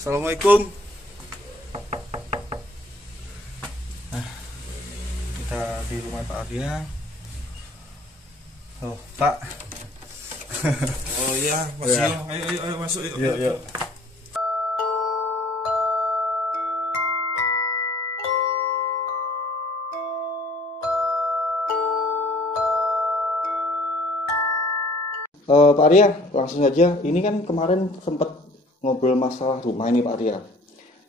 Assalamualaikum. Nah, kita di rumah Pak Arya. Oh, Pak. Oh iya, Mas Ya. Yo. Ayo masuk yuk. Yuk. Pak Arya, langsung aja. Ini kan kemarin sempat ngobrol masalah rumah ini Pak Arya.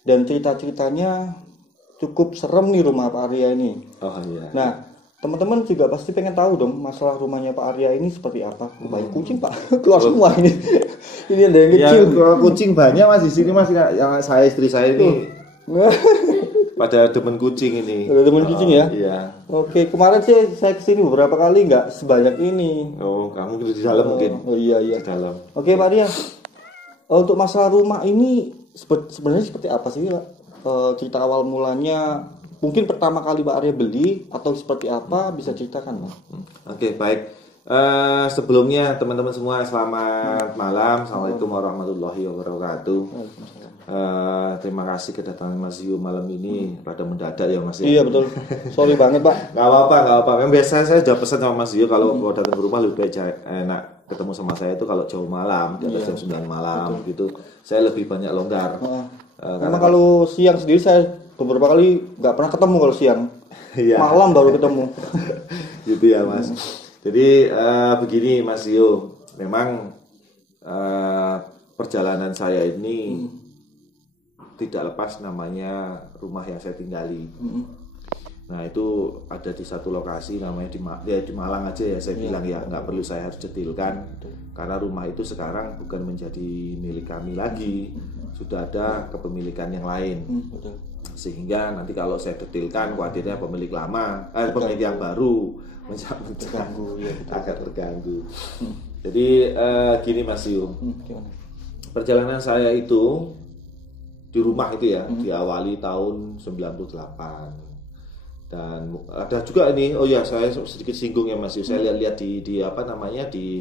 Dan cerita-ceritanya cukup serem nih rumah Pak Arya ini. Oh iya. Nah, teman-teman juga pasti pengen tahu dong masalah rumahnya Pak Arya ini seperti apa. Banyak kucing Pak, keluar semua ini. Ini ada yang kecil. Kalau kucing banyak Mas di sini Mas, yang saya istri saya ini pada demen kucing ini. Ada teman kucing ya? Iya. Oke, kemarin sih saya kesini beberapa kali nggak sebanyak ini. Oh, kamu di dalam mungkin. Oh iya. Di dalam. Oke Pak Arya, untuk masalah rumah ini sebenarnya seperti apa sih Pak? Cerita awal mulanya, mungkin pertama kali Pak Arya beli atau seperti apa, bisa ceritakan Pak? Oke, baik. Sebelumnya teman-teman semua selamat malam. Assalamualaikum warahmatullahi wabarakatuh. Terima kasih kedatangan Mas Yu malam ini. Rada mendadak ya Mas ya. Iya betul. Sorry banget Pak. Gak apa-apa. Memang biasa saya udah pesan sama Mas Yu kalau mau datang ke rumah lebih baik enak ketemu sama saya itu kalau jauh malam, di atas jam 9 malam gitu. Saya lebih banyak longgar. Karena kalau siang sendiri saya beberapa kali nggak pernah ketemu kalau siang. Iya. Malam baru ketemu. Gitu ya Mas. Jadi begini Mas Yu, memang perjalanan saya ini tidak lepas namanya rumah yang saya tinggali. Nah itu ada di satu lokasi namanya di Malang aja ya saya bilang ya, nggak perlu saya harus detilkan karena rumah itu sekarang bukan menjadi milik kami lagi, sudah ada kepemilikan yang lain. Sehingga nanti kalau saya detilkan khawatirnya pemilik lama, pemilik yang baru Terganggu, ya, betul. agak terganggu. Jadi gini Mas Yu, Gimana? perjalanan saya itu di rumah itu ya diawali tahun 98 dan ada juga ini, oh ya saya sedikit singgung ya Mas Yu, saya lihat-lihat di apa namanya di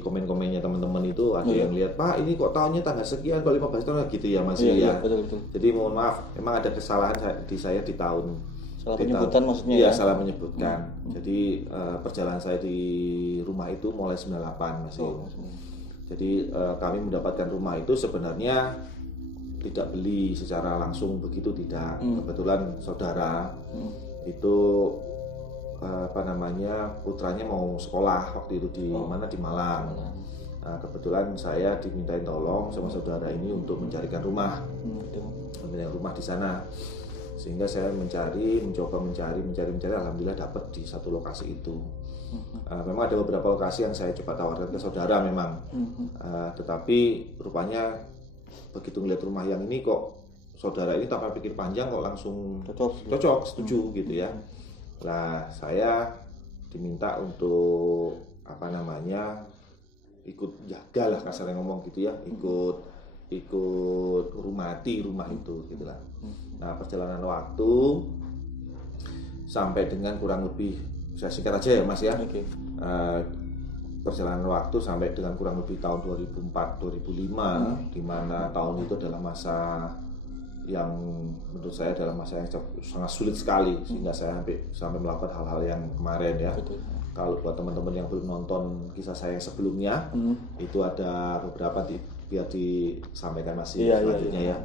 komen-komennya teman-teman itu ada yang lihat Pak ini kok tahunnya tanggal sekian kok 15 tahun gitu ya Mas Yu ya. Betul. Jadi mohon maaf, memang ada kesalahan saya di tahun Salah penyebutan maksudnya iya, ya? salah menyebutkan. Jadi perjalanan saya di rumah itu mulai 98 Mas Yu. Jadi kami mendapatkan rumah itu sebenarnya tidak beli secara langsung begitu, tidak. Kebetulan saudara itu apa namanya putranya mau sekolah waktu itu di mana di Malang. Nah, kebetulan saya dimintain tolong sama saudara ini untuk mencarikan rumah, mencari rumah di sana. Sehingga saya mencoba mencari, alhamdulillah dapat di satu lokasi itu. Memang ada beberapa lokasi yang saya coba tawarkan ke saudara memang, tetapi rupanya begitu melihat rumah yang ini kok saudara ini tanpa pikir panjang kok langsung cocok setuju gitu ya. Nah saya diminta untuk apa namanya ikut jaga lah kasarnya ngomong gitu ya, ikut rumati rumah itu gitulah. Nah perjalanan waktu sampai dengan kurang lebih, saya singkat aja ya Mas ya. Perjalanan waktu sampai dengan kurang lebih tahun 2004-2005, di mana tahun itu adalah masa yang menurut saya adalah masa yang sangat sulit sekali, sehingga saya sampai melakukan hal-hal yang kemarin ya. Kalau buat teman-teman yang belum nonton kisah saya yang sebelumnya, itu ada beberapa biar disampaikan masih selanjutnya ya.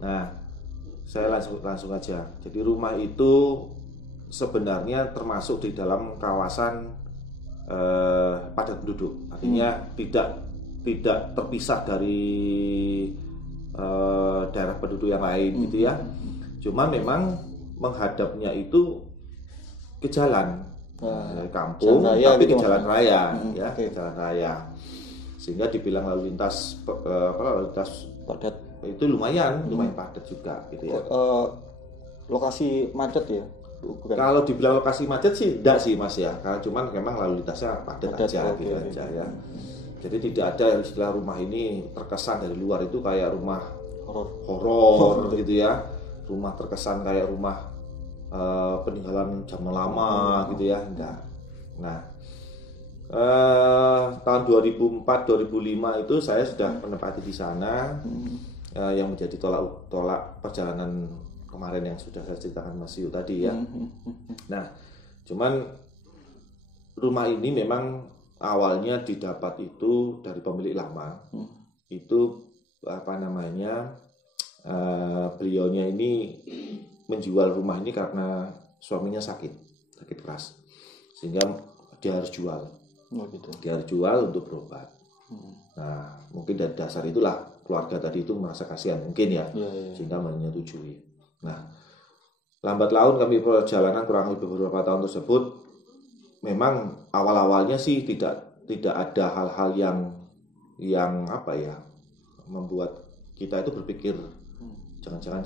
Nah, saya langsung aja. Jadi rumah itu sebenarnya termasuk di dalam kawasan padat penduduk, artinya tidak terpisah dari daerah penduduk yang lain gitu ya. Cuma memang menghadapnya itu ke jalan kampung, tapi ke jalan raya ya, ke jalan raya, sehingga dibilang lalu lintas Padat itu lumayan padat juga gitu ya. Lokasi macet ya? Bukan. Kalau dibilang lokasi macet sih enggak sih Mas ya, karena cuman memang lalu lintasnya padat aja gitu aja ya. Jadi tidak ada istilah rumah ini terkesan dari luar itu kayak rumah horor gitu ya. Rumah terkesan kayak rumah peninggalan zaman lama gitu ya, enggak. Nah, Tahun 2004-2005 itu saya sudah menempati di sana, yang menjadi tolak perjalanan kemarin yang sudah saya ceritakan Mas Yu tadi ya. Nah, cuman rumah ini memang awalnya didapat itu dari pemilik lama. Itu apa namanya, beliaunya ini menjual rumah ini karena suaminya sakit keras, sehingga dia harus jual. Gitu. Dia harus jual untuk berobat. Nah, mungkin dari dasar itulah keluarga tadi itu merasa kasihan mungkin ya, sehingga menyetujui. Nah, lambat laun kami perjalanan kurang lebih beberapa tahun tersebut, memang awal-awalnya sih tidak ada hal-hal yang apa ya, membuat kita itu berpikir jangan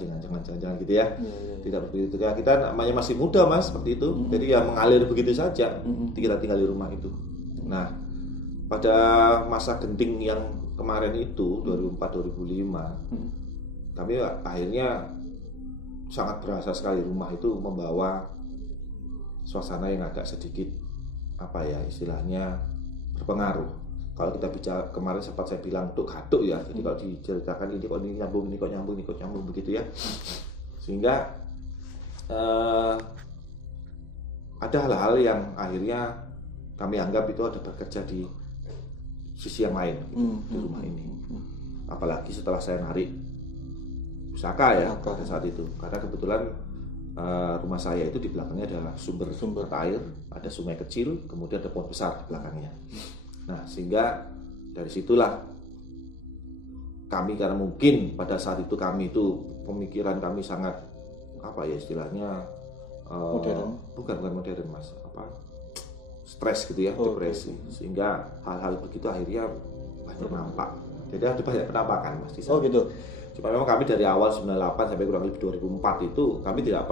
gitu ya. Tidak berpikir itu. Kita namanya masih muda Mas, seperti itu. Jadi ya mengalir begitu saja. Kita tinggal di rumah itu. Nah, pada masa genting yang kemarin itu 2004-2005, kami akhirnya sangat berasa sekali rumah itu membawa suasana yang agak sedikit apa ya istilahnya berpengaruh. Kalau kita bicara kemarin sempat saya bilang untuk gatuk ya, jadi kalau diceritakan ini kok nyambung begitu ya, sehingga ada hal-hal yang akhirnya kami anggap itu ada bekerja di sisi yang lain gitu, di rumah ini. Apalagi setelah saya narik pusaka ya pada saat itu, karena kebetulan rumah saya itu di belakangnya adalah sumber mata air, ada sungai kecil, kemudian ada pohon besar di belakangnya. Nah, sehingga dari situlah kami, karena mungkin pada saat itu kami itu pemikiran kami sangat apa ya istilahnya modern. bukan modern Mas, stres gitu ya, depresi, sehingga hal-hal begitu akhirnya banyak nampak. Jadi ada banyak penampakan Mas di sana. Gitu. Cuma memang kami dari awal 98 sampai kurang lebih 2004 itu kami tidak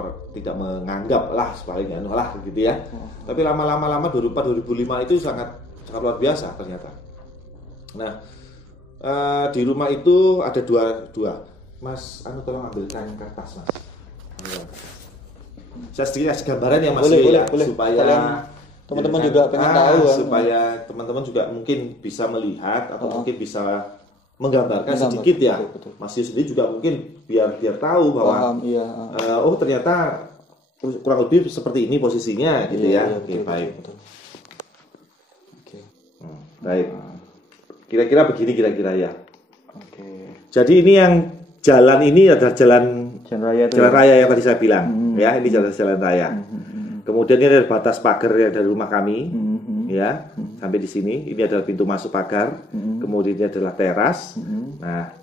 menganggap lah sebaliknya lah gitu ya. Tapi lama-lama 2004-2005 itu sangat luar biasa ternyata. Nah, di rumah itu ada dua. Mas, tolong ambilkan kertas Mas. Saya sedikit kasih gambaran ya Mas, boleh. Supaya teman-teman juga pengen tahu kan? Supaya teman-teman juga mungkin bisa melihat atau mungkin bisa menggambarkan sedikit ya. Betul. Mas Yu sendiri juga mungkin biar tahu bahwa oh ternyata kurang lebih seperti ini posisinya gitu ya. Oke, baik. Betul. Oke. Baik. Kira-kira begini ya. Oke. Jadi ini yang jalan ini adalah jalan raya yang tadi saya bilang ya, ini jalan raya. Kemudian ini ada batas pagar yang dari rumah kami, ya, sampai di sini. Ini adalah pintu masuk pagar. Kemudian ini adalah teras. Nah,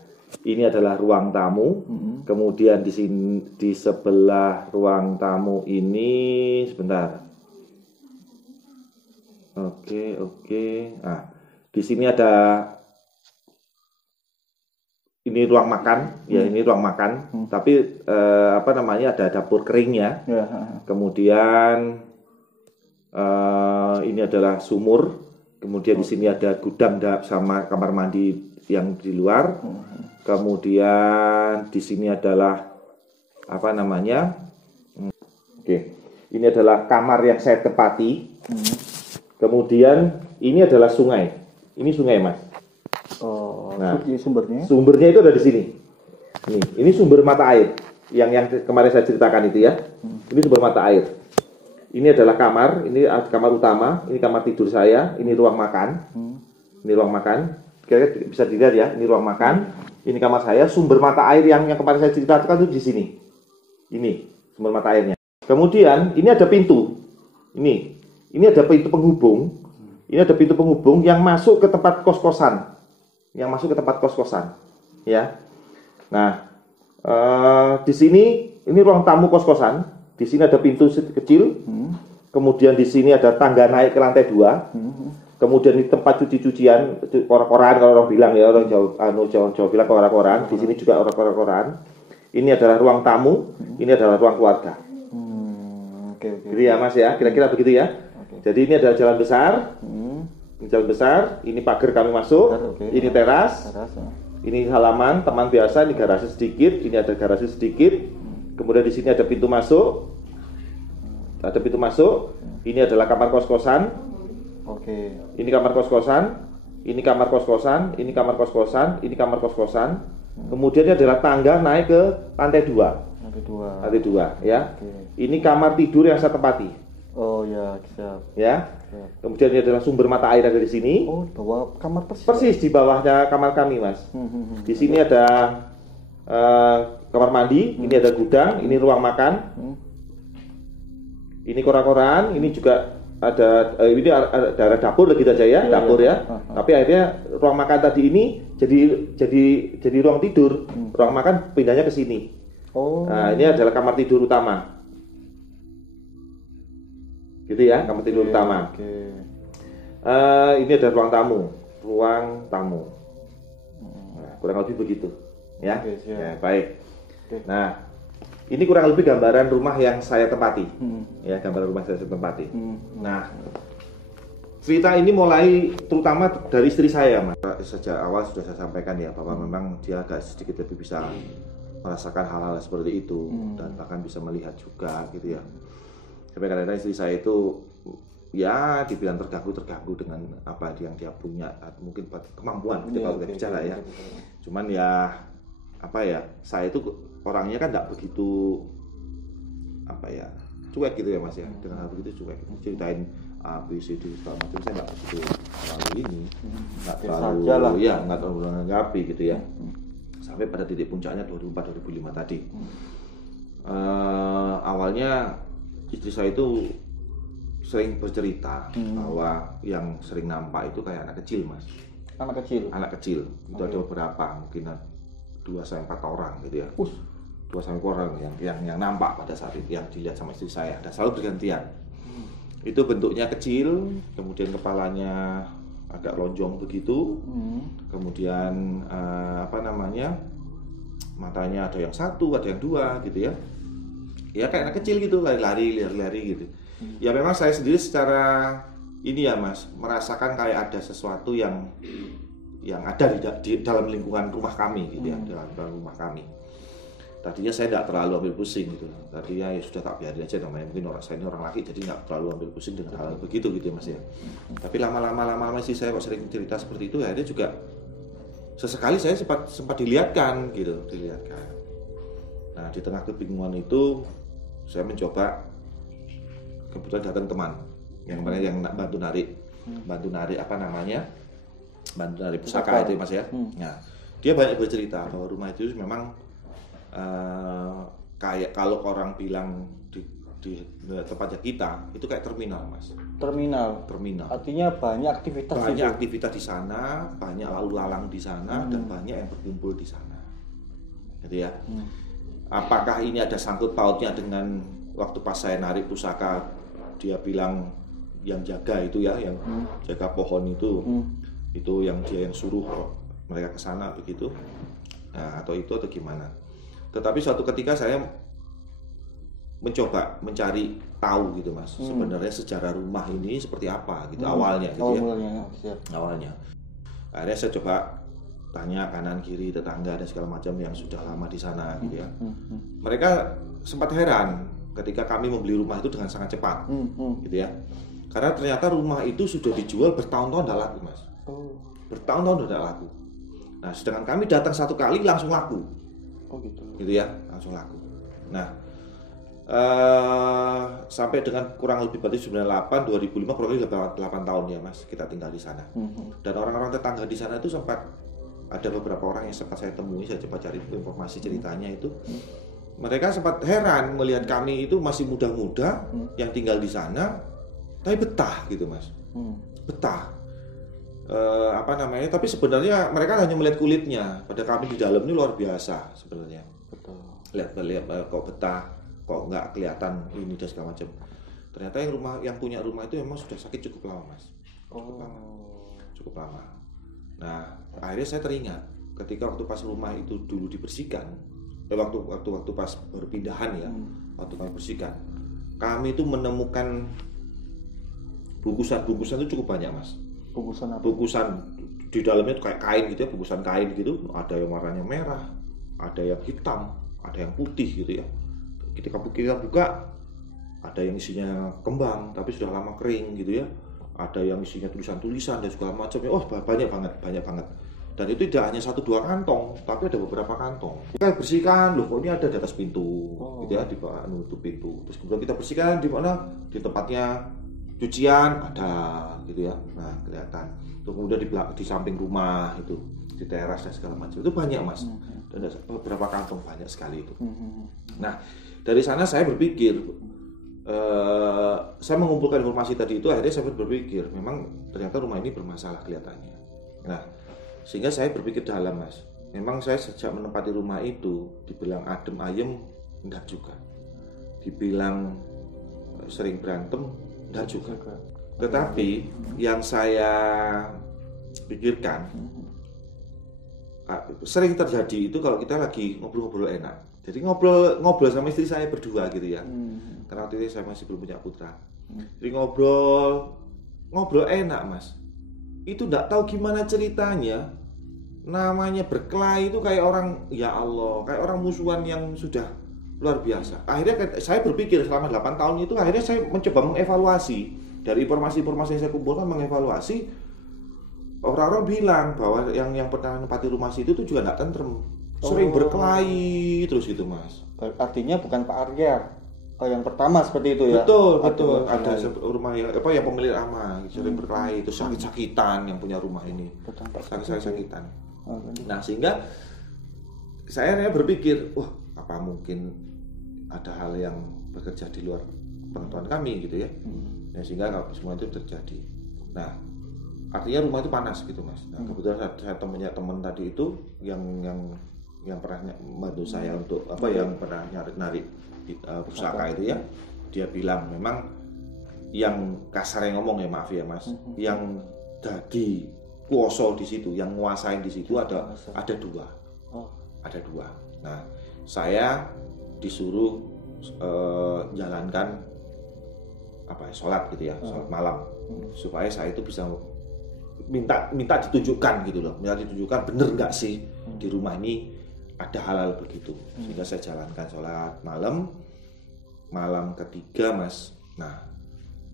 ini adalah ruang tamu. Kemudian di sini di sebelah ruang tamu ini, sebentar. Oke. Nah, di sini ada ini ruang makan, ya ini ruang makan, tapi ada dapur keringnya. Kemudian ini adalah sumur, kemudian di sini ada gudang sama kamar mandi yang di luar. Kemudian di sini adalah ini adalah kamar yang saya tepati. Kemudian ini adalah sungai. Ini sungai, Mas. Nah, sumbernya itu ada di sini. Ini sumber mata air yang kemarin saya ceritakan itu ya. Ini sumber mata air. Ini adalah kamar, ini kamar utama, ini kamar tidur saya, ini ruang makan. Ini ruang makan. Kira-kira bisa dilihat ya, ini ruang makan, ini kamar saya. Sumber mata air yang kemarin saya ceritakan itu di sini. Ini sumber mata airnya. Kemudian ini ada pintu. Ini ada pintu penghubung. Ini ada pintu penghubung yang masuk ke tempat kos-kosan. Ya. Nah, di sini ini ruang tamu kos-kosan. Di sini ada pintu kecil. Kemudian di sini ada tangga naik ke lantai 2. Kemudian di tempat cuci-cucian, koran-koran kalau orang bilang ya, orang Jawa bilang koran-koran. Di sini juga koran-koran. Ini adalah ruang tamu. Ini adalah ruang keluarga. Gitu ya Mas ya, kira-kira begitu ya. Jadi ini adalah jalan besar. Ini jalan besar, ini pagar kami masuk, ini teras, ini halaman teman biasa, ini garasi sedikit, ini ada garasi sedikit. Kemudian di sini ada pintu masuk. Ini adalah kamar kos-kosan. Oke. Ini kamar kos-kosan, ini kamar kos-kosan, ini kamar kos-kosan, ini kamar kos-kosan. Kemudian ini adalah tangga naik ke lantai 2. Lantai 2 ya. Oke. Ini kamar tidur yang saya tempati. Oh ya, siap. Ya. Siap. Kemudian ini adalah sumber mata air ada di sini. Oh, bawa kamar persis. Persis di bawahnya kamar kami, Mas. Di sini ada kamar mandi, ini ada gudang, ini ruang makan. Ini koran-koran, ini juga ada ini ada dapur gitu aja ya, dapur ya. Tapi akhirnya ruang makan tadi ini jadi ruang tidur. Ruang makan pindahnya ke sini. Oh. Nah, ini adalah kamar tidur utama. Gitu ya, kamar tidur utama. Oke. Ini ada ruang tamu. Nah, kurang lebih begitu, ya. Oke, siap. Ya, baik. Oke. Nah, ini kurang lebih gambaran rumah yang saya tempati, ya, gambaran rumah yang saya tempati. Nah, cerita ini mulai terutama dari istri saya, Mas. Sejak awal sudah saya sampaikan ya, bahwa memang dia agak sedikit lebih bisa merasakan hal-hal seperti itu dan bahkan bisa melihat juga, gitu ya. Sampai kadang-kadang istri saya itu ya dibilang terganggu dengan apa yang dia punya, mungkin kemampuan gitu kalau kita bicara ya. Cuman ya apa ya, saya itu orangnya kan nggak begitu apa ya, cuek gitu ya Mas ya, dengan hal begitu cuek. Ceritain A, B, C, D segala macam, saya nggak begitu terlalu ini, nggak terlalu ya, nggak terlalu menanggapi gitu ya. Sampai pada titik puncaknya 2004-2005 tadi. Awalnya istri saya itu sering bercerita bahwa yang sering nampak itu kayak anak kecil, Mas. Anak kecil itu ada beberapa, mungkin 2-4 orang gitu ya. 2-4 orang yang nampak pada saat itu, yang dilihat sama istri saya, dan selalu bergantian. Itu bentuknya kecil, kemudian kepalanya agak lonjong begitu, kemudian matanya ada yang 1, ada yang 2 gitu ya. Ya kayak anak kecil gitu, lari-lari gitu. Ya memang saya sendiri secara ini ya Mas, merasakan kayak ada sesuatu yang ada di dalam lingkungan rumah kami gitu ya, dalam rumah kami. Tadinya saya tidak terlalu ambil pusing gitu. Tadinya ya sudah tak biarin aja, namanya mungkin saya ini orang laki, jadi nggak terlalu ambil pusing dengan hal begitu gitu ya Mas ya. Tapi lama-lama sih saya kok sering cerita seperti itu, ya dia juga sesekali saya sempat dilihatkan. Nah di tengah kebingungan itu saya mencoba, kebetulan datang teman yang bantu narik pusaka itu Mas ya. Nah, dia banyak bercerita bahwa rumah itu memang kayak kalau orang bilang di tempatnya kita itu kayak terminal Mas. Terminal. Artinya banyak aktivitas. Aktivitas di sana, banyak lalu lalang di sana, dan banyak yang berkumpul di sana. Gitu ya. Apakah ini ada sangkut pautnya dengan waktu pas saya narik pusaka, dia bilang yang jaga itu ya, yang jaga pohon itu yang dia yang suruh mereka ke sana begitu. Nah, atau gimana? Tetapi suatu ketika saya mencoba mencari tahu gitu Mas, sebenarnya sejarah rumah ini seperti apa gitu awalnya gitu ya. Awalnya. Akhirnya saya coba tanya kanan kiri tetangga dan segala macam yang sudah lama di sana gitu ya. Mereka sempat heran ketika kami membeli rumah itu dengan sangat cepat gitu ya. Karena ternyata rumah itu sudah dijual bertahun-tahun tidak laku Mas. Bertahun-tahun tidak laku. Nah, sedangkan kami datang satu kali langsung laku. Gitu ya, langsung laku. Nah, sampai dengan kurang lebih berarti 98, 2005 kurang lebih 8 tahun ya Mas kita tinggal di sana. Dan orang-orang tetangga di sana itu sempat ada beberapa orang yang sempat saya temui, saya coba cari informasi ceritanya itu. Mereka sempat heran melihat kami itu masih muda-muda yang tinggal di sana, tapi betah gitu Mas. Betah. Tapi sebenarnya mereka hanya melihat kulitnya. Pada kami di dalam ini luar biasa sebenarnya. Betul. Lihat kok betah, kok nggak kelihatan ini dan segala macam. Ternyata yang punya rumah itu memang sudah sakit cukup lama Mas. Cukup lama. Nah, akhirnya saya teringat ketika waktu pas rumah itu dulu dibersihkan, waktu pas berpindahan ya, waktu kami bersihkan, kami itu menemukan bungkusan itu cukup banyak Mas. Bungkusan apa? Bungkusan di dalamnya itu kayak kain gitu ya, bungkusan kain gitu, ada yang warnanya merah, ada yang hitam, ada yang putih gitu ya. Ketika kita buka, ada yang isinya kembang tapi sudah lama kering gitu ya. ada yang isinya tulisan-tulisan dan segala macam. Oh, banyak banget. Dan itu tidak hanya 1-2 kantong, tapi ada beberapa kantong. Kita bersihkan, loh kok ini ada di atas pintu, gitu ya, di bawah nutup pintu. Terus kemudian kita bersihkan di mana? Di tempatnya cucian ada, gitu ya. Nah, kelihatan. Terus kemudian di samping rumah itu, di teras dan segala macam. Itu banyak, Mas. Dan ada beberapa kantong, banyak sekali itu. Nah, dari sana saya berpikir, saya mengumpulkan informasi tadi itu, akhirnya saya berpikir, memang ternyata rumah ini bermasalah kelihatannya. Nah, sehingga saya berpikir dalam, Mas. Memang saya sejak menempati rumah itu, dibilang adem ayem, enggak juga. Dibilang sering berantem, enggak juga. Tetapi yang saya pikirkan, sering terjadi itu kalau kita lagi ngobrol-ngobrol enak. Jadi ngobrol sama istri saya berdua gitu ya. Karena waktu itu saya masih belum punya putra. Jadi ngobrol enak, Mas. Itu enggak tahu gimana ceritanya, namanya berkelahi itu kayak orang, ya Allah, kayak orang musuhan yang sudah luar biasa. Akhirnya saya berpikir selama 8 tahun itu, akhirnya saya mencoba mengevaluasi dari informasi-informasi yang saya kumpulkan, mengevaluasi. Orang-orang bilang bahwa yang pernah menempati rumah situ itu juga enggak tentrem, sering berkelahi terus gitu, Mas. Artinya bukan Pak Arya yang pertama seperti itu ya. Betul. Ada rumah yang pemilik lama sering berkelahi, itu sakit-sakitan yang punya rumah ini. Sakit-sakitan. Nah, sehingga saya berpikir, wah, apa mungkin ada hal yang bekerja di luar pengetahuan kami gitu ya. Nah, sehingga semua itu terjadi. Nah, artinya rumah itu panas gitu, Mas. Nah, kebetulan saya teman tadi itu yang pernah membantu saya untuk yang pernah narik pusaka itu ya, dia bilang memang yang kasar yang ngomong ya, maaf ya, Mas, yang jadi kuoso di situ, yang nguasain di situ ada dua. Ada dua. Nah, saya disuruh jalankan sholat gitu ya, sholat malam, supaya saya itu bisa minta ditunjukkan gitu loh, minta bener nggak sih di rumah ini ada hal-hal begitu, sehingga saya jalankan sholat malam ketiga, Mas. Nah,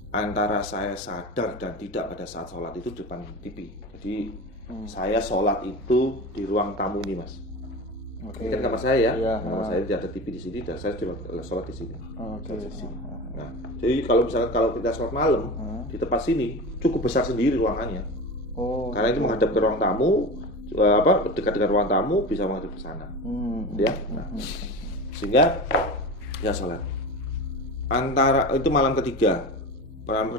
antara saya sadar dan tidak pada saat sholat itu depan TV. Jadi saya sholat itu di ruang tamu ini, Mas. Ini kan kamar saya ya, kamar saya tidak ada TV di sini, dan saya cuma sholat di sini. Nah, jadi kalau kita sholat malam di tempat sini cukup besar sendiri ruangannya. Karena itu menghadap ke ruang tamu, dekat dengan ruang tamu, bisa menghadap ke sana. Ya. Nah, sehingga ya sholat. Antara itu malam ketiga, malam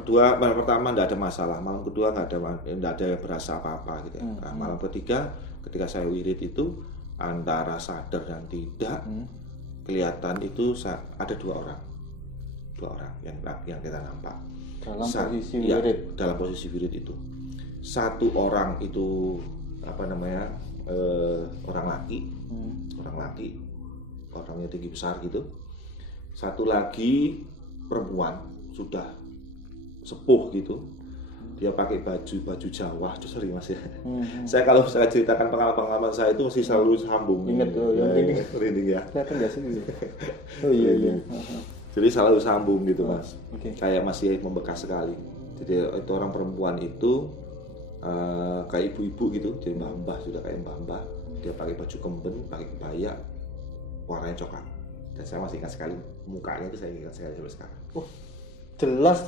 pertama tidak ada masalah, malam kedua tidak ada berasa apa-apa gitu. Nah, malam ketiga ketika saya wirid itu antara sadar dan tidak, kelihatan itu ada dua orang yang kita nampak dalam posisi wirid itu. Satu orang itu orang laki, orangnya tinggi besar gitu. Satu lagi perempuan sudah sepuh gitu, dia pakai baju Jawa. Itu sering, Mas ya. Saya kalau misalnya ceritakan pengalaman saya itu mesti selalu sambung. Ingat tuh yang merinding ya. Kelihatan nggak sih? Oh iya. Jadi selalu sambung gitu, Mas. Kayak masih membekas sekali. Jadi itu orang perempuan itu kayak ibu-ibu gitu, jadi mbah-mbah, sudah kayak mbah-mbah. Dia pakai baju kemben, pakai kebaya warnanya coklat. Dan saya masih ingat sekali mukanya itu, saya ingat sekali sampai sekarang. Jelas,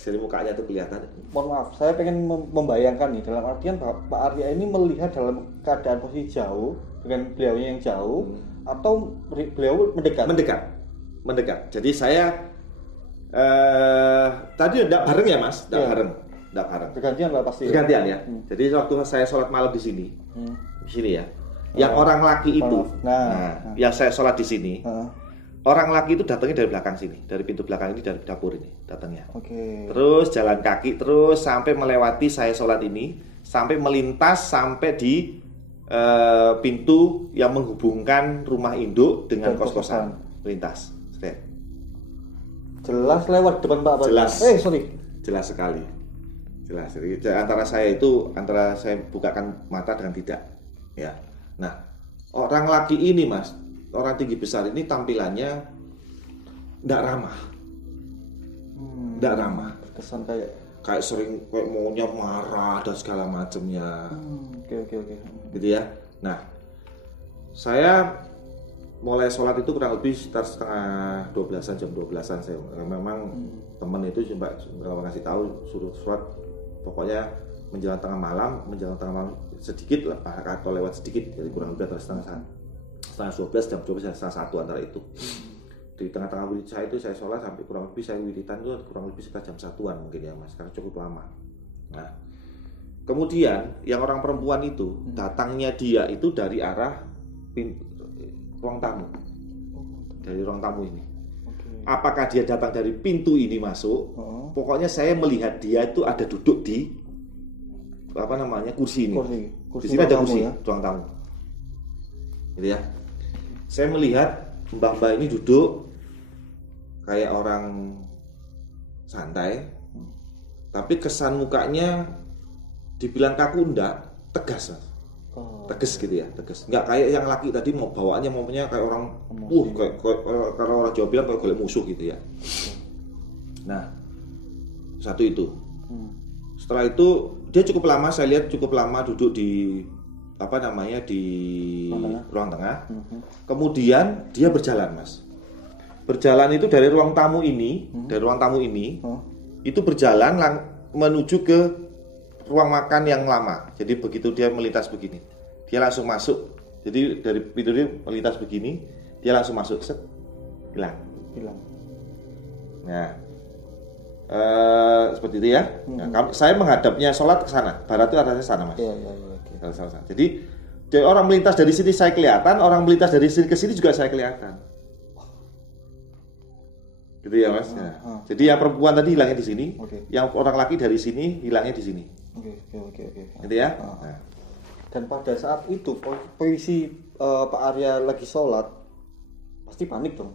jadi mukanya itu kelihatan. Mohon maaf, saya pengen membayangkan nih, dalam artian Pak Arya ini melihat dalam keadaan posisi jauh dengan beliaunya yang jauh, atau beliau mendekat. Jadi saya tadi enggak bareng ya, Mas, enggak bareng. Bergantian lah pasti. Bergantian ya. Jadi waktu saya sholat malam di sini ya. Yang orang laki itu, yang saya sholat di sini, orang laki itu datangnya dari belakang sini, dari pintu belakang ini, dari dapur ini datangnya. Terus jalan kaki terus sampai melewati saya sholat ini, sampai melintas sampai di pintu yang menghubungkan rumah induk dengan kos-kosan, melintas. Jelas lewat depan Pak. Jelas sekali. Jelas. Jadi antara saya bukakan mata dengan tidak. Ya. Nah, orang laki ini, Mas, orang tinggi besar ini tampilannya tidak ramah. Kesan kayak kayak sering kayak maunya marah dan segala macamnya. Oke. Gitu ya. Nah, saya mulai sholat itu kurang lebih sekitar setengah 12-an, jam 12-an saya. Memang teman itu coba ngasih tahu suruh sholat pokoknya menjelang tengah malam sedikit lah, atau lewat sedikit, jadi kurang lebih antara setengah 12, jam 12, setengah 1 antara itu. Di tengah-tengah wirid saya itu saya sholat sampai kurang lebih saya wiritan itu kurang lebih sekitar jam 1-an mungkin ya mas, karena cukup lama. Nah, kemudian yang orang perempuan itu datangnya dia itu dari arah ruang tamu, dari ruang tamu ini. Apakah dia datang dari pintu ini masuk? Pokoknya saya melihat dia itu ada duduk di kursi ini. Di sini ada kursi ya? Ruang tamu. Gitu ya. Saya melihat mbak-mbak ini duduk kayak orang santai, tapi kesan mukanya dibilang kaku enggak, tegas mas. Tegas gitu ya, tegas. Enggak kayak yang laki tadi mau bawaannya maunya kayak orang kalau orang Jawa bilang kayak golek musuh gitu ya. Nah, satu itu. Setelah itu dia cukup lama, saya lihat cukup lama duduk di di ruang tengah. Kemudian dia berjalan mas. Berjalan itu dari ruang tamu ini, itu berjalan menuju ke ruang makan yang lama. Jadi begitu dia melintas begini, dia langsung masuk. Jadi dari pintu dia melintas begini, dia langsung masuk, set, hilang. Nah, seperti itu ya. Nah, saya menghadapnya sholat ke sana, barat itu arahnya sana mas. Jadi orang melintas dari sini saya kelihatan, orang melintas dari sini ke sini juga saya kelihatan. Gitu ya mas. Jadi yang perempuan tadi hilangnya di sini, yang orang laki dari sini hilangnya di sini. Oke. Gitu ya. Nah. Dan pada saat itu posisi Pak Arya lagi sholat, pasti panik dong.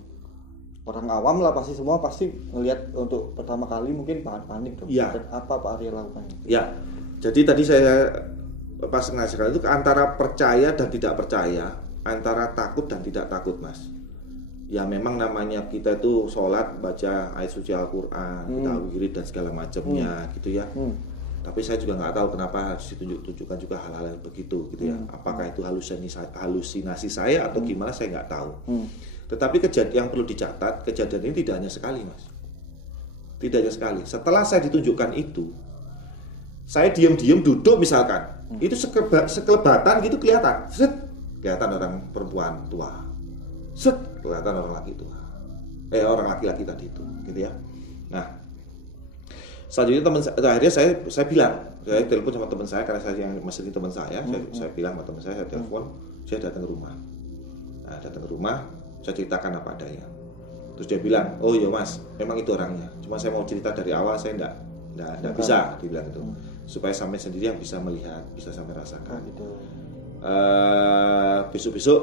Orang awam lah semua pasti ngelihat untuk pertama kali mungkin panik dong. Ya. Dan apa Pak Arya lakukan? Ya. Jadi tadi saya pas ngajarkan itu antara percaya dan tidak percaya, antara takut dan tidak takut mas. Ya memang namanya kita itu sholat, baca ayat suci Al-Quran, kita wirid dan segala macamnya gitu ya. Tapi saya juga nggak tahu kenapa harus ditunjukkan juga hal-hal yang begitu gitu ya. Apakah itu halusinasi saya atau gimana saya nggak tahu. Tetapi kejadian yang perlu dicatat, kejadian ini tidak hanya sekali mas. Tidak hanya sekali. Setelah saya ditunjukkan itu, saya diam-diam duduk misalkan, itu sekelebatan gitu kelihatan, set, kelihatan orang perempuan tua, set, kelihatan orang laki tua, orang laki-laki tadi itu, gitu ya. Nah, selanjutnya akhirnya saya bilang, saya telepon sama teman saya karena saya yang mesin teman saya, saya bilang sama teman saya telepon, saya datang ke rumah. Nah, datang ke rumah, saya ceritakan apa adanya. Terus dia bilang, oh iya mas, memang itu orangnya. Cuma saya mau cerita dari awal, saya enggak bisa, dibilang itu. Supaya sampai sendiri yang bisa melihat, bisa sampai rasakan. Besok-besok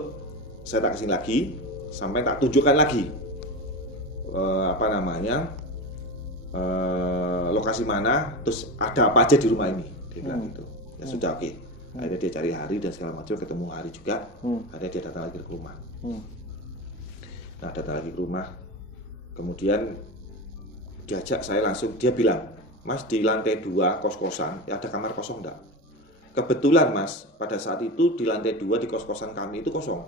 saya tak kesini lagi, sampai tak tunjukkan lagi lokasi mana, terus ada apa aja di rumah ini, dia bilang gitu. Ya sudah oke. Akhirnya dia cari hari dan segala macam, ketemu hari juga. Akhirnya dia datang lagi ke rumah. Nah datang lagi ke rumah, kemudian diajak saya langsung, dia bilang, mas di lantai 2 kos-kosan, ya ada kamar kosong enggak? Kebetulan mas, pada saat itu di lantai 2 di kos-kosan kami itu kosong.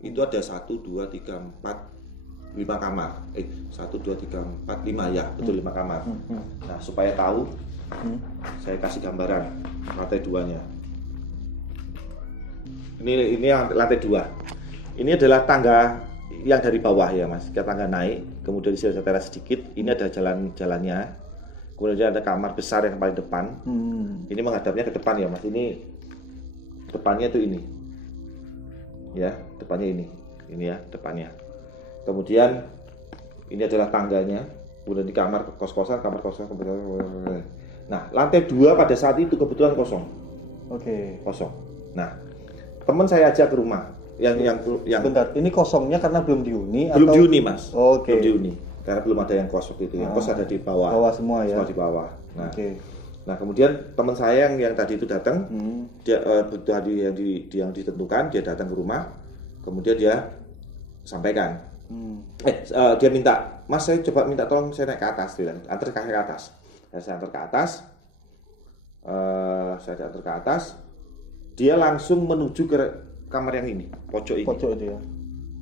Itu ada 1, 2, 3, 4, 5 kamar. 1, 2, 3, 4, 5 ya, betul 5 kamar. Nah supaya tahu, saya kasih gambaran lantai 2-nya. Ini lantai 2. Ini adalah tangga yang dari bawah ya mas, ke tangga naik, kemudian di sini ada teras sedikit. Ini ada jalannya. Kemudian ada kamar besar yang paling depan. Ini menghadapnya ke depan ya mas. Ini depannya tuh ini. Ya, depannya ini. Ini ya, depannya. Kemudian ini adalah tangganya. Kemudian di kamar kos-kosan, Nah, lantai 2 pada saat itu kebetulan kosong. Kosong. Nah, teman saya ajak ke rumah. Yang Bentar, ini kosongnya karena belum dihuni belum atau? Dihuni mas. Belum dihuni. Karena belum ada yang kos waktu itu. Yang kos ada di bawah. Bawah semua ya. Semua di bawah. Nah, nah kemudian teman saya yang tadi itu datang, dia tadi yang ditentukan, dia datang ke rumah, kemudian dia sampaikan, dia minta, mas saya coba minta tolong saya naik ke atas, dia bilang, antar kakek ke atas. Saya antar ke atas, dia langsung menuju ke kamar yang ini, pojok ini. Pojok itu ya.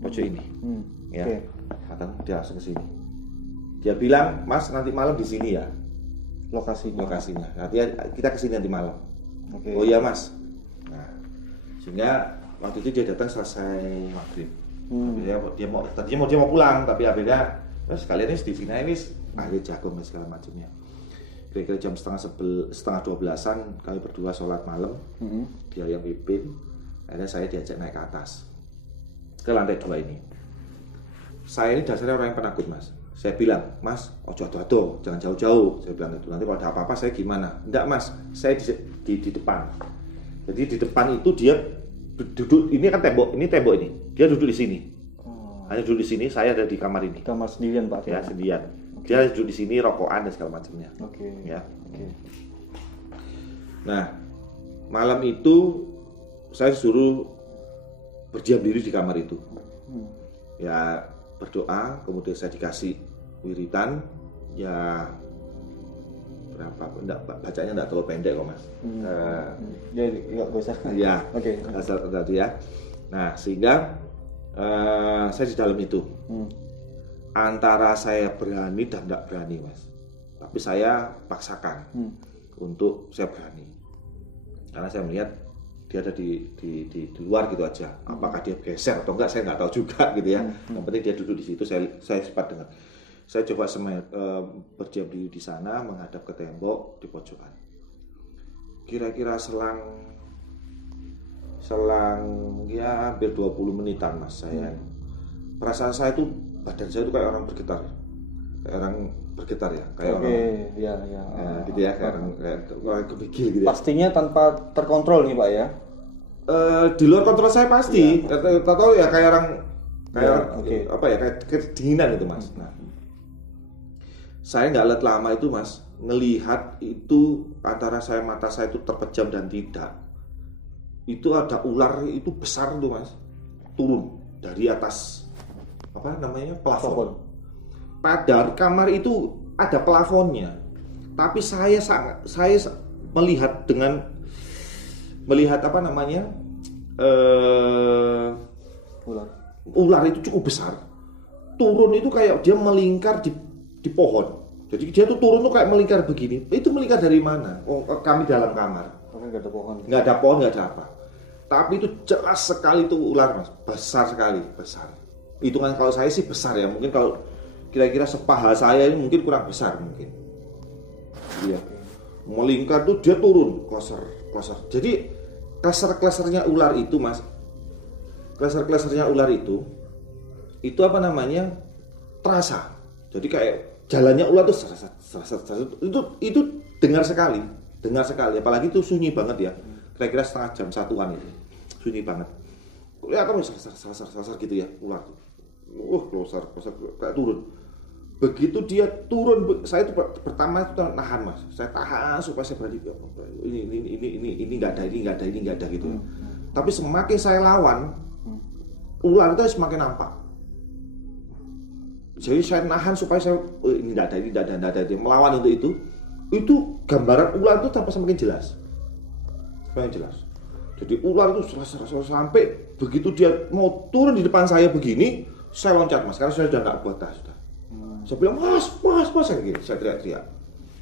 Pojok ini. Ya. Oke. Dia langsung ke sini. Dia bilang, "Mas, nanti malam di sini ya." Lokasinya. Nanti kita ke sini nanti malam. Oke. Oh iya, Mas. Nah, sehingga waktu itu dia datang selesai maghrib. Tadinya dia mau pulang, tapi akhirnya sekalian ini di sini akhirnya jagung dan segala macamnya. Kira-kira jam setengah 12-an kami berdua sholat malam. Dia yang pimpin. Akhirnya saya diajak naik ke atas ke lantai 2 ini. Saya ini dasarnya orang yang penakut, Mas. Saya bilang, "Mas, ojo ado-ado, jangan jauh-jauh." Saya bilang itu. Nanti kalau ada apa-apa saya gimana? "Enggak, Mas, saya di depan." Jadi di depan itu dia duduk. Ini kan tembok ini. Dia duduk di sini. Hanya duduk di sini. Saya ada di kamar ini. Kamar sendirian, Pak? Ya, sendirian. Dia duduk di sini, rokokan dan segala macamnya. Ya. Nah, malam itu saya suruh berdiam diri di kamar itu. Ya, berdoa, kemudian saya dikasih wiritan. Ya, berapa? Bacanya enggak terlalu pendek kok, Mas. Ya, enggak usah. Ya. Oke. Tadi ya. Nah, sehingga saya di dalam itu. Antara saya berani dan enggak berani, Mas. Tapi saya paksakan untuk saya berani. Karena saya melihat dia ada di luar gitu aja. Apakah dia geser atau enggak saya enggak tahu juga gitu ya. Yang penting dia duduk di situ, saya sempat dengar. Saya coba berdiam diri di sana menghadap ke tembok di pojokan. Kira-kira selang ya hampir 20 menitan, Mas, perasaan saya itu, badan saya itu kayak orang bergetar ya, kayak orang gitu ya, kayak orang kepikir gitu ya. Pastinya tanpa terkontrol nih, Pak ya. Di luar kontrol saya pasti, tahu ya kayak orang kayak kedinginan itu, Mas. Nah, saya nggak lihat lama itu, Mas, ngelihat itu antara mata saya itu terpejam dan tidak. Itu ada ular itu besar tuh, Mas, turun dari atas plafon. Padahal kamar itu ada plafonnya, tapi saya melihat ular itu cukup besar. Turun itu kayak dia melingkar di pohon. Jadi dia tuh turun tuh kayak melingkar begini. Itu melingkar dari mana? Oh, kami dalam kamar. Nggak ada pohon. Nggak ada pohon, nggak ada apa. Tapi itu jelas sekali itu ular, Mas. Besar sekali, besar. Hitungan kalau saya sih besar ya. Mungkin kalau kira-kira sepaha saya ini mungkin kurang besar mungkin. Iya. Melingkar tuh dia turun, kloser. Jadi kleser-klesernya ular itu, Mas. Kleser-klesernya ular itu terasa. Jadi kayak jalannya ular tuh itu dengar sekali. Apalagi itu sunyi banget ya. Kira-kira setengah jam satuan itu. Sunyi banget. Kelihatan sasar gitu ya ular tuh. Kloser kayak turun. Begitu dia turun, saya itu pertama itu nahan, Mas. Saya tahan supaya saya berani. Ini enggak ada gitu. Tapi semakin saya lawan, ular itu semakin nampak. Jadi saya nahan supaya ini enggak ada. Melawan untuk itu gambaran ular itu semakin jelas. Jadi ular itu sampai begitu dia mau turun di depan saya begini, saya loncat, Mas, karena saya sudah nggak kuat sudah. Saya bilang, mas, saya teriak.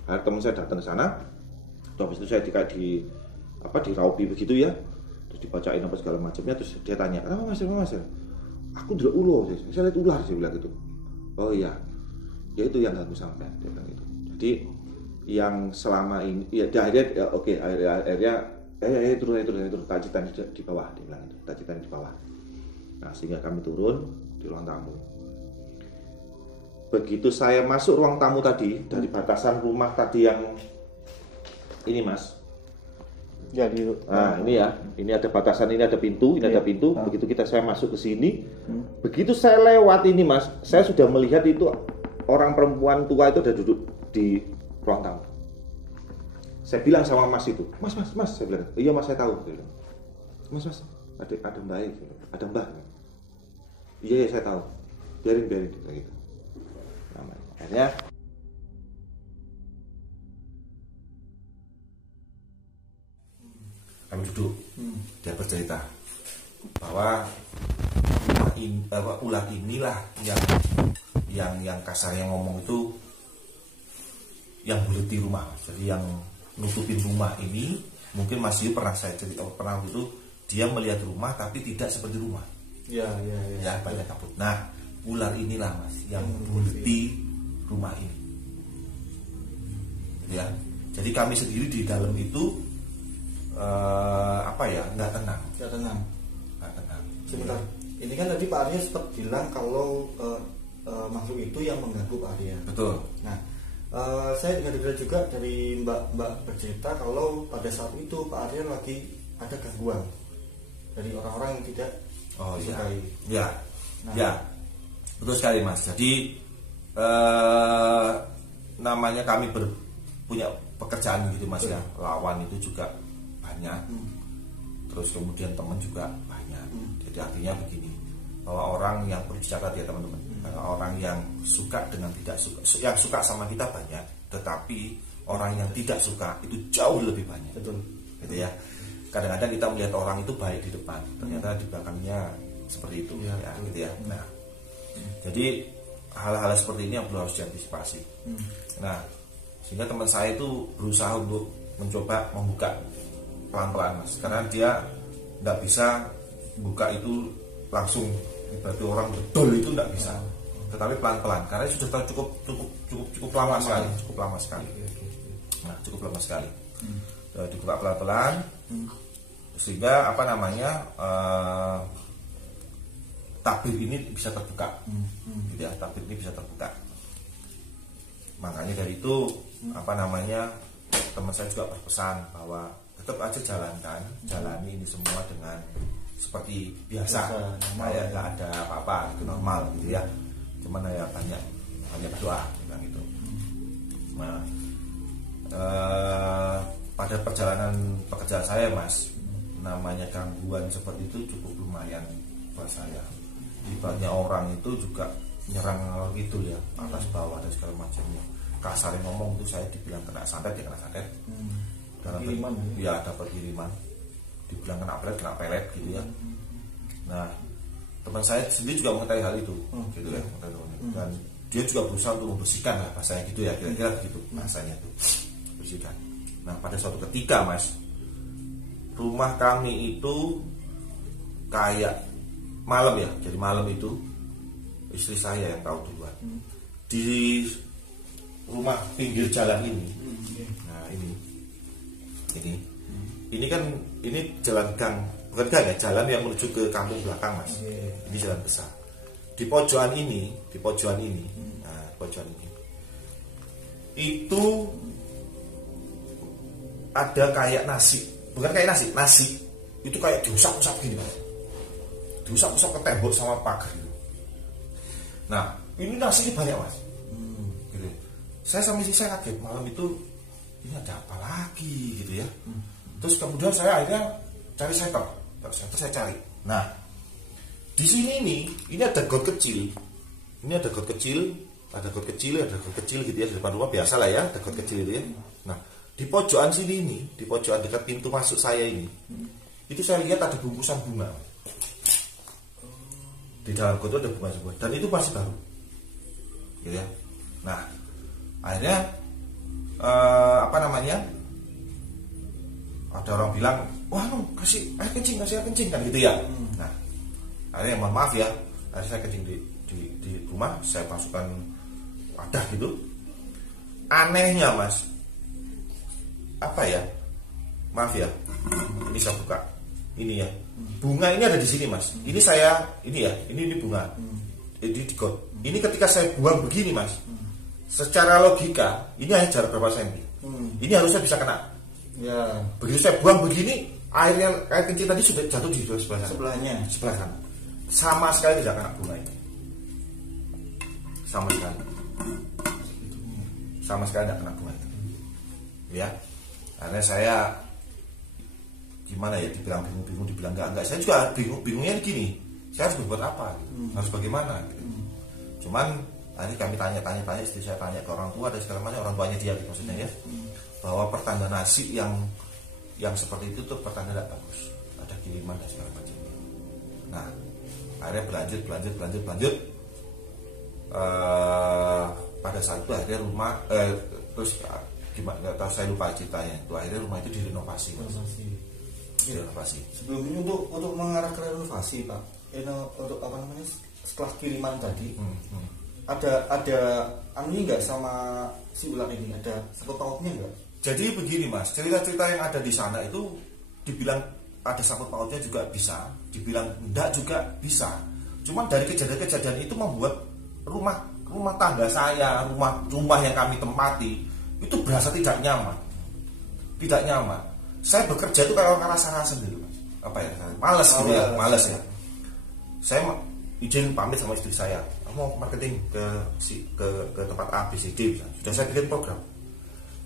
Akhirnya teman saya datang ke sana. Habis itu saya diraupi begitu ya. Terus dibacain apa segala macamnya. Terus dia tanya, "Kenapa Mas? Aku tidak ular, saya lihat ular," saya bilang gitu. "Oh iya, ya itu yang ganggu sampai," dia bilang gitu. Jadi yang selama ini ya akhirnya turun tajitan di bawah, dia bilang itu, tajitan di bawah. Nah, sehingga kami turun di ruang tamu. Begitu saya masuk ruang tamu tadi, dari batasan rumah tadi yang ini, Mas. Ya, ini ya, ini ada batasan, ini ada pintu, ada pintu. Begitu saya masuk ke sini, begitu saya lewat ini, Mas, saya sudah melihat itu orang perempuan tua itu ada duduk di ruang tamu. Saya bilang sama Mas itu, Mas, saya bilang, "Iya Mas, saya tahu." Dia bilang, Mas, ada mbak. Iya saya tahu. Biarin gitu. Akhirnya kami duduk, dia bercerita bahwa ular inilah yang kasarnya ngomong itu yang buleti rumah. Jadi yang nutupin rumah ini, mungkin Mas Yu pernah saya cerita, pernah itu dia melihat rumah tapi tidak seperti rumah. Ya, banyak kabut. Nah, ular inilah Mas yang buleti rumah ini. Ya, jadi kami sendiri di dalam itu nggak tenang. Sebentar, ini kan tadi Pak Arya sempat bilang kalau makhluk itu yang mengganggu Pak Arya. Betul. Nah, saya dengar juga dari Mbak bercerita kalau pada saat itu Pak Arya lagi ada gangguan dari orang-orang yang tidak disukai. Ya, betul sekali Mas. Jadi namanya kami punya pekerjaan gitu Mas ya. Lawan itu juga banyak. Terus kemudian teman juga banyak. Jadi artinya begini, bahwa orang yang berbicara ya teman-teman, orang yang suka dengan tidak suka, yang suka sama kita banyak, tetapi orang yang tidak suka itu jauh lebih banyak. Betul. Gitu ya. Kadang-kadang kita melihat orang itu baik di depan, ternyata di belakangnya seperti itu, ya gitu ya. Nah, jadi hal-hal seperti ini yang perlu harus diantisipasi. Nah, sehingga teman saya itu berusaha untuk mencoba membuka pelan-pelan Mas, karena dia nggak bisa buka itu langsung, berarti orang betul itu nggak bisa, tetapi pelan-pelan, karena sudah cukup lama sekali, Nah, cukup lama sekali. Dibuka pelan-pelan, sehingga tabir ini bisa terbuka, gitu ya, tabir ini bisa terbuka. Makanya dari itu teman saya juga berpesan bahwa tetap aja jalani ini semua dengan seperti biasa, kayak nggak ada apa-apa, itu normal gitu ya. Cuman ya banyak berdoa bilang gitu. Nah, pada perjalanan pekerjaan saya Mas, namanya gangguan seperti itu cukup lumayan buat saya. Ibaratnya orang itu juga nyerang gitu ya, atas bawah dan segala macamnya. Kasarnya ngomong itu saya dibilang kena santet, ya kena santet. Kiriman ya, dapat kiriman. Dibilang kena pelet gitu ya. Nah, teman saya sendiri juga mengetahui hal itu, gitu ya, dan dia juga berusaha untuk membersihkan lah bahasanya gitu ya, kira-kira begitu bahasanya tuh, bersihkan. Nah, pada suatu ketika Mas, rumah kami itu kayak malam ya, jadi malam itu istri saya yang tahu duluan di rumah pinggir jalan ini. Nah, ini kan ini jalan gang, bukan gang ya, jalan yang menuju ke kampung belakang Mas. Ini jalan besar. Di pojokan ini, nah, pojokan ini itu ada kayak nasi, bukan kayak nasi itu kayak diusap-usap gini Mas, diusap-usap ke tembok sama pagar. Nah, ini nasinya banyak Mas. Gitu. Saya sama istri saya kaget malam itu, ini ada apa lagi gitu ya. Terus kemudian saya akhirnya cari setter saya cari. Nah, di sini ini ada got kecil. Ini ada got kecil gitu ya, di depan rumah biasa lah ya, ada got kecil itu ya. Nah, di pojokan sini ini, di pojokan dekat pintu masuk saya ini, itu saya lihat ada bungkusan bunga. Di dalam got itu ada bunga, dan itu masih baru. Gitu ya. Nah, akhirnya ada orang bilang, wah kasih air kencing kan gitu ya. Nah, akhirnya mohon maaf ya, akhirnya saya kencing di rumah, saya masukkan wadah gitu. Anehnya Mas, maaf ya, ini saya buka, ini ya, bunga ini ada di sini Mas. Ini bunga, ini di got. Ini ketika saya buang begini Mas, secara logika ini hanya jarak berapa senti, ini harusnya bisa kena. Ya. Begitu saya buang begini, air kencing tadi sudah jatuh di sebelah sana. Sama sekali tidak kena bunga ini. Sama sekali tidak kena bunga itu. Ya. Karena saya gimana ya, dibilang bingung, dibilang enggak. Saya juga bingungnya gini. Saya harus berbuat apa gitu. Harus bagaimana gitu. Cuman tadi kami tanya, istri saya tanya ke orang tua dan segala macam, orang tuanya dia gitu, maksudnya ya, bahwa pertanda nasi yang yang seperti itu tuh pertanda tidak bagus, ada kiriman dan segala macam. Nah, akhirnya berlanjut. Pada saat itu akhirnya rumah terus gimana, nggak tahu, saya lupa ceritanya. Itu akhirnya rumah itu direnovasi. Direnovasi. Sebelum ini untuk mengarah ke renovasi, Pak, untuk apa namanya, setelah kiriman tadi, ada ini nggak sama si ular ini, ada sangkut pautnya nggak? Jadi begini Mas, cerita-cerita yang ada di sana itu dibilang ada sangkut pautnya juga bisa, dibilang enggak juga bisa. Cuman dari kejadian-kejadian itu membuat rumah tangga saya, rumah yang kami tempati itu berasa tidak nyaman. Tidak nyaman. Saya bekerja itu kayak orang rasa-rasa sendiri, Mas. Apa ya? Males gitu ya, males ya. Saya izin pamit sama istri saya, mau marketing ke tempat A, B, C, D. Sudah saya bikin program.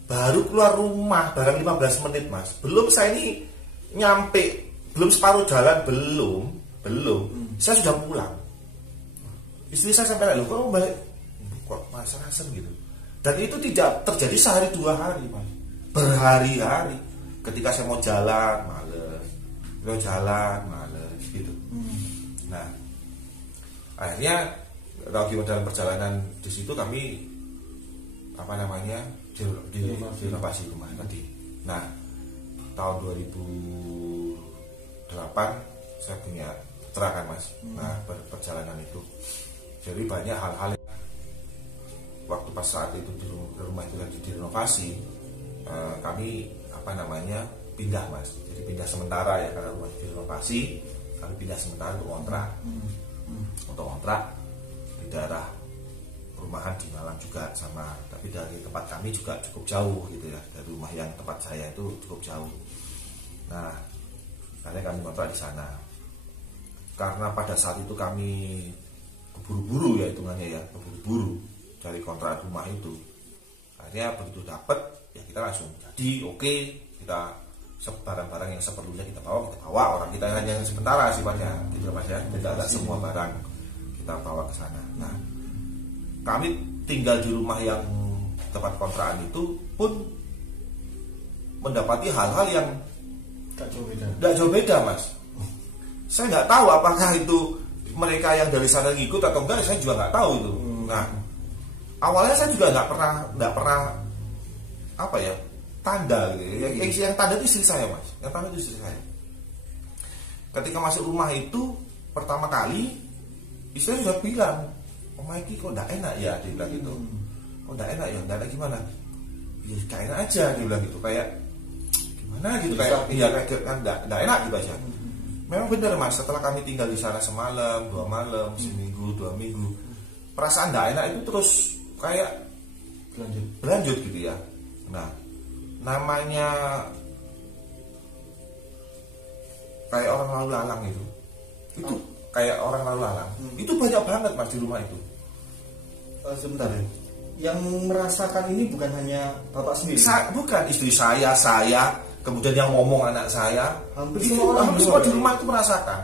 Baru keluar rumah barang 15 menit, Mas. Belum saya ini nyampe, belum separuh jalan, belum. Saya sudah pulang. Istri saya sampai lalu, kok balik? Kok rasa-rasa gitu. Dan itu tidak terjadi sehari 2 hari, Mas. Berhari-hari. Ketika saya mau jalan, males. Gitu. Nah, akhirnya dalam perjalanan di situ kami direnovasi rumah tadi. Nah, tahun 2008 saya punya terakan, Mas. Nah, perjalanan itu jadi banyak hal-hal yang waktu pas saat itu di rumah itu lagi direnovasi, kami pindah, Mas. Jadi pindah sementara ya, karena rumah direnovasi, kami pindah sementara untuk kontrak di daerah perumahan di Malang juga sama, tapi dari tempat kami juga cukup jauh gitu ya, dari rumah yang tempat saya itu cukup jauh. Nah, akhirnya kami kontrak di sana. Karena pada saat itu kami keburu-buru ya hitungannya ya, keburu-buru cari kontrak rumah itu. Akhirnya begitu dapat ya kita langsung jadi oke, kita barang-barang yang seperlunya kita bawa, orang kita hanya sementara sifatnya gitu Mas ya, tidak semua barang kita bawa ke sana. Nah, kami tinggal di rumah yang tempat kontrakan itu pun mendapati hal-hal yang tidak jauh beda, Mas. Saya nggak tahu apakah itu mereka yang dari sana ngikut atau enggak, saya juga nggak tahu itu. Nah, awalnya saya juga nggak pernah tanda gitu. Yang tanda itu istri saya, Mas. Yang tanda itu istri saya. Ketika masuk rumah itu pertama kali, istri saya sudah bilang, "Oh Mikey, kok enggak enak ya?" Dia bilang gitu. "Kok enggak enak ya? Enggak enak gimana?" "Ya enggak enak aja," dia bilang gitu. Kayak gimana gitu, kayak iya kayak kan enggak enak gitu aja. Memang benar, Mas, setelah kami tinggal di sana semalam, 2 malam, seminggu, 2 minggu, perasaan enggak enak itu terus kayak berlanjut gitu ya. Nah, namanya kayak orang lalu lalang itu kayak orang lalu lalang. Itu banyak banget, Mas, di rumah itu. Sebentar ya. Yang merasakan ini bukan hanya Bapak sendiri? Bukan, istri saya, kemudian yang ngomong anak saya. Hampir semua di rumah itu merasakan.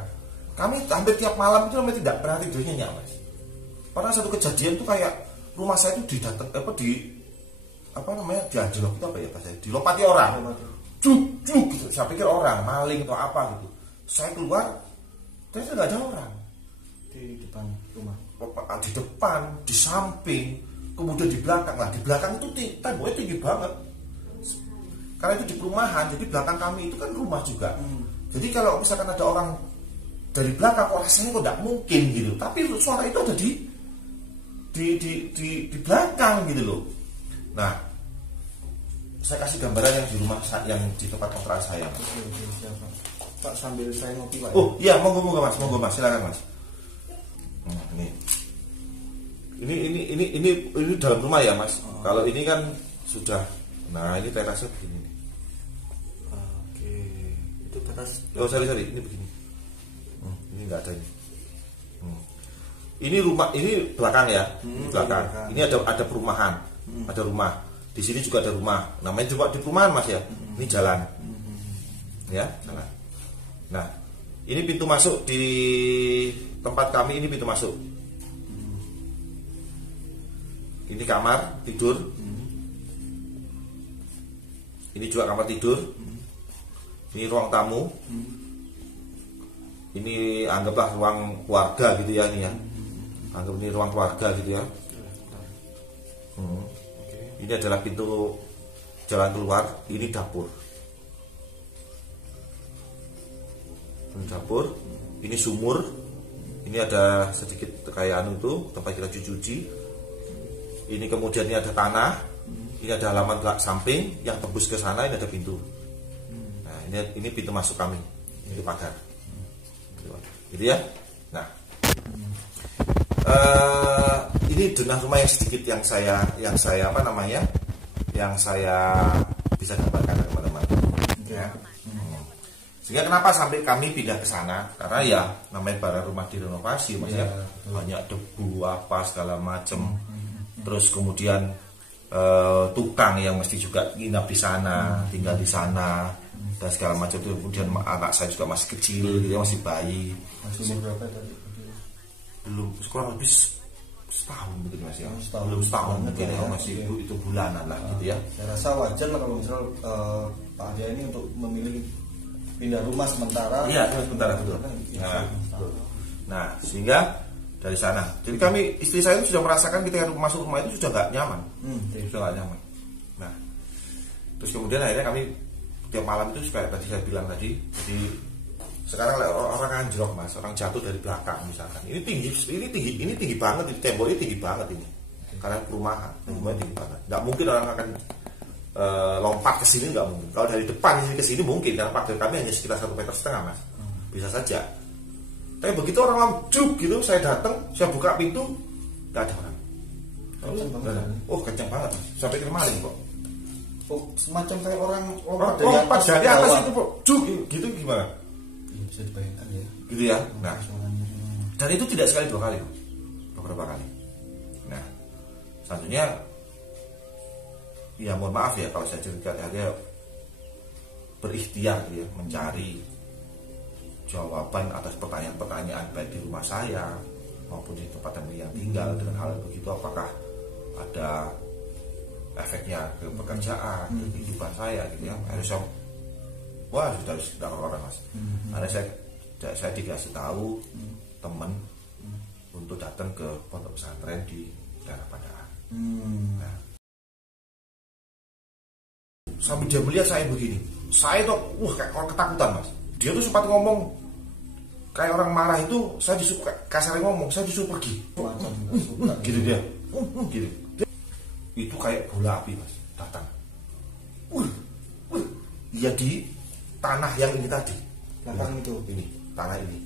Kami hampir tiap malam itu tidak pernah tidur nyenyak, Mas. Pernah satu kejadian tuh kayak rumah saya itu dianjlok itu apa ya bahasa? Dilopati orang. Cuk gitu. Saya pikir orang maling atau apa gitu. Saya keluar, ternyata nggak ada orang di depan rumah. Di depan, di samping, kemudian di belakang. Lah di belakang itu temboknya tinggi banget. Karena itu di perumahan, jadi belakang kami itu kan rumah juga. Jadi kalau misalkan ada orang dari belakang, kok rasanya kok tidak mungkin gitu. Tapi suara itu ada di belakang gitu loh. Nah, saya kasih gambaran yang di rumah, yang di tempat kontrakan saya. Pak, sambil saya ngopi, Pak. Oh iya, monggo Mas, silakan Mas. Ini dalam rumah ya, Mas. Kalau ini kan sudah, nah ini terasnya begini nih. Oke, itu teras. Oh sorry, ini begini. Ini nggak ada ini. Ini rumah, ini belakang ya, belakang. Ini ada perumahan, ada rumah. Di sini juga ada rumah. Namanya juga di perumahan, Mas ya. Ini jalan, ya jalan. Nah, ini pintu masuk di tempat kami. Ini pintu masuk. Ini kamar tidur. Ini juga kamar tidur. Ini ruang tamu. Ini anggaplah ruang keluarga gitu ya ini ya. Anggap ini ruang keluarga gitu ya. Ini adalah pintu jalan keluar. Ini dapur. Ini dapur. Ini sumur. Ini ada sedikit kayak anu itu tempat kita cuci. Ini kemudian ini ada tanah. Ini ada halaman belakang samping yang tembus ke sana. Ini ada pintu. Nah ini pintu masuk kami. Ini pagar. Gitu ya. Nah, ini denah rumah yang sedikit yang saya apa namanya, yang saya bisa gambarkan ke teman-teman. Ya. Sehingga kenapa sampai kami pindah ke sana? Karena ya namanya barang rumah direnovasi, mas ya, banyak debu apa segala macam. Terus kemudian tukang yang mesti juga nginap di sana, tinggal di sana. Dan segala macam itu, kemudian anak saya juga masih kecil gitu ya, masih bayi. Masih umur berapa tadi? Belum, kurang lebih setahun mungkin mas ya. Belum setahun mungkin ya, masih itu bulanan lah gitu ya. Saya rasa wajar lah kalau misal Pak Arya ini untuk memilih pindah rumah sementara. Iya, sementara betul. Nah, sehingga dari sana, jadi kami, istri saya itu sudah merasakan ketika masuk rumah itu sudah nggak nyaman, sudah nggak nyaman. Nah, terus kemudian akhirnya kami tiap malam itu kayak tadi saya bilang tadi, jadi sekarang orang anjlok mas, orang jatuh dari belakang misalkan. Ini tinggi banget, ini temboknya tinggi banget ini, karena perumahan, temboknya tinggi banget. Nggak mungkin orang akan lompat ke sini, nggak mungkin. Kalau dari depan sini ke sini mungkin, karena pagar kami hanya sekitar 1,5 meter mas, bisa saja. Tapi begitu orang lamjuk gitu, saya datang, saya buka pintu, nggak ada orang. Oh kencang banget mas, sampai kemarin kok. Oh, semacam kayak orang lompat dari atas itu, juk gitu gimana? Ya, bisa dibayangkan ya. Gitu ya. Nah, dan itu tidak sekali 2 kali, beberapa kali. Nah, selanjutnya, ya mohon maaf ya kalau saya cerita dia berikhtiar ya mencari jawaban atas pertanyaan-pertanyaan baik di rumah saya maupun di tempat yang tinggal dengan hal begitu, apakah ada efeknya ke pekerjaan, ke kehidupan saya gitu ya. Akhirnya sudah orang mas. Akhirnya saya dikasih tahu teman untuk datang ke pondok pesantren di daerah Padang. Nah, sambil dia melihat saya begini, saya tuh kayak orang ketakutan mas. Dia tuh sempat ngomong kayak orang marah itu, saya disuruh kasarnya ngomong, saya disuruh pergi. Gitu dia, gitu. Itu kayak bola api mas, datang. Ya di tanah yang ini tadi. Belakang itu. Ini tanah ini.